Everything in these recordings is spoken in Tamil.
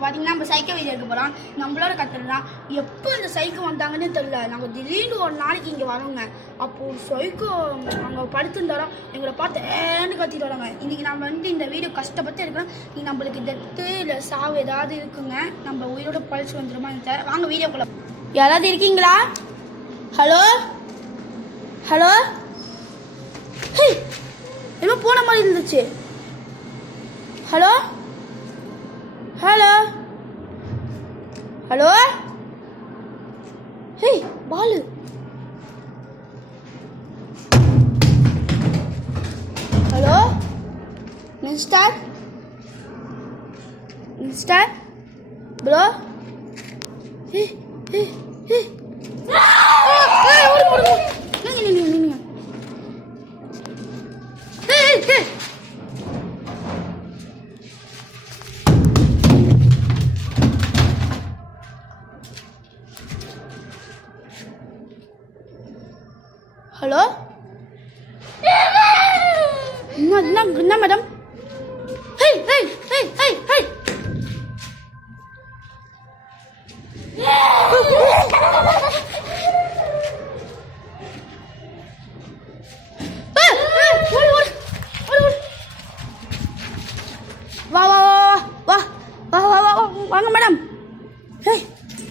பார்த்தீங்கன்னா நம்ம சைக்கிள் வீடியோ எடுக்க போகிறோம். நம்மளோட கற்றுலாம் எப்போ இந்த சைக்கிள் வந்தாங்கன்னு தெரியல. நாங்கள் திடீர்னு ஒரு நாளைக்கு இங்கே வரோங்க. அப்போது சைக்கிள் அங்கே படுத்துருந்தாலும் எங்களை பார்த்து ஏன்னு கத்திட்டு வராங்க. இன்றைக்கி நம்ம இந்த வீடியோ கஷ்டப்பட்டு எடுக்கிறோம். இன்றைக்கி நம்மளுக்கு டெத்து இல்லை சாவு ஏதாவது இருக்குங்க. நம்ம உயிரோட பழிச்சு வந்துடுமா வாங்க வீடியோக்குள்ள. யாராவது இருக்கீங்களா? Hello hello. ஹே என்ன போன மாதிரி இருந்துச்சு. Hello hello hello. Hey Balu. Hello mister mister bro. Hey hey hey hello என்ன madam? Hey hey hey hey hey. வா வா வா வா வா வா வாங்க மேடம். ஹே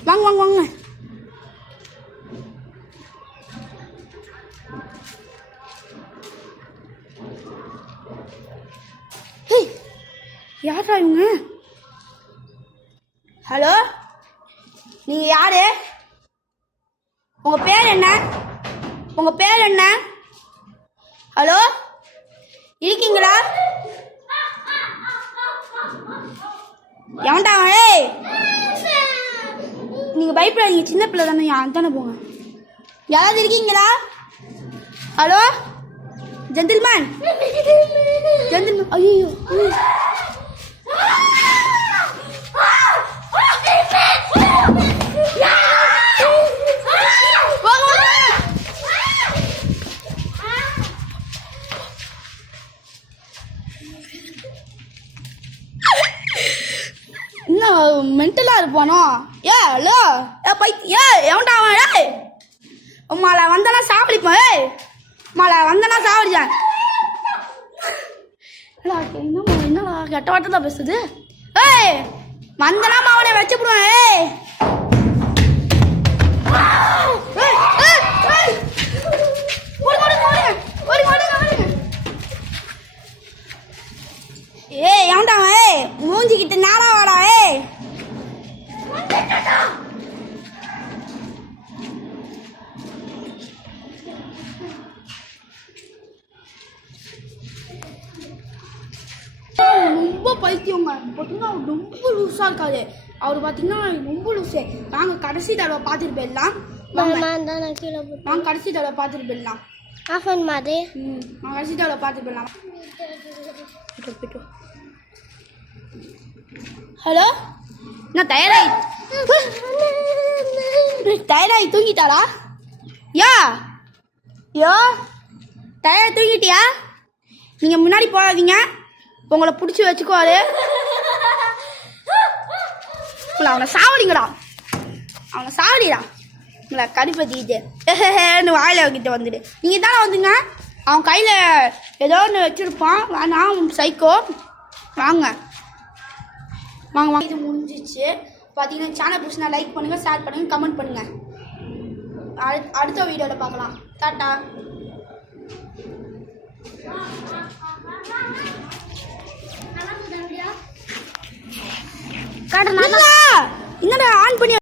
வாங்க வாங்க வாங்க. யாரா இவங்க? ஹலோ நீங்க யாரு? உங்க பேர் என்ன? உங்க பேர் என்ன? ஹலோ இருக்கீங்களா? எவன்டா அவன்? நீங்க பயப்படாதீங்க, சின்ன பிள்ளை தானே, தானே போங்க. யாராவது இருக்கீங்களா? Hello gentleman gentleman. ஐயோ என்ன மென்டலா இருப்பானோ? ஏ ஹலோ ஏ எவன்டா அவன்? ஏ உம்மால வந்தனா சாவடிப்பான். ஏய் உம்மால வந்தனா சாவடிச்சான். என்னடா கெட்ட வார்த்தை தான் பேசுது. ஏய் வந்தனா அவனை வச்சுடுவேன். ஏய் ஏய் எவன்டா அவன்? மூஞ்சிக்கிட்டு நானா வாடா. ஏய் ரொம்ப பைத்தியங்க. பார்த்தீங்கன்னா அவர் ரொம்ப லூஸா இருக்காது. அவர் பார்த்தீங்கன்னா ரொம்ப லூஸு. நாங்கள் கடைசி தடவை பார்த்துட்டு போயிடலாம். நாங்கள் கடைசி தடவை பார்த்துட்டு போயிடலாம். நான் கடைசி தடவை பார்த்துட்டு போயிடலாம். ஹலோ நான் டயர்டாகி தூங்கிட்டாளா? யா யோ டயர்டாக தூங்கிட்டியா? நீங்கள் முன்னாடி போகாதீங்க, உங்களை பிடிச்சி வச்சுக்குவாரு. அவனை சாவடிங்கடா, அவனை சாவடிடா. உங்களை கடுப்பத்திக்கிட்டு வாயில கிட்ட வந்துடு. நீங்கள் தானே வந்துங்க. அவன் கையில் ஏதோ ஒன்று வச்சுருப்பான். வேணாம் சைக்கோ. வாங்க வாங்க வாங்க. இது முடிஞ்சிச்சு. பார்த்தீங்கன்னா சேனல் பிடிச்சினா லைக் பண்ணுங்கள், ஷேர் பண்ணுங்கள், கமெண்ட் பண்ணுங்கள். அடுத்த வீடியோவில் பார்க்கலாம். டாட்டா. என்னடா ஆன் பண்ணி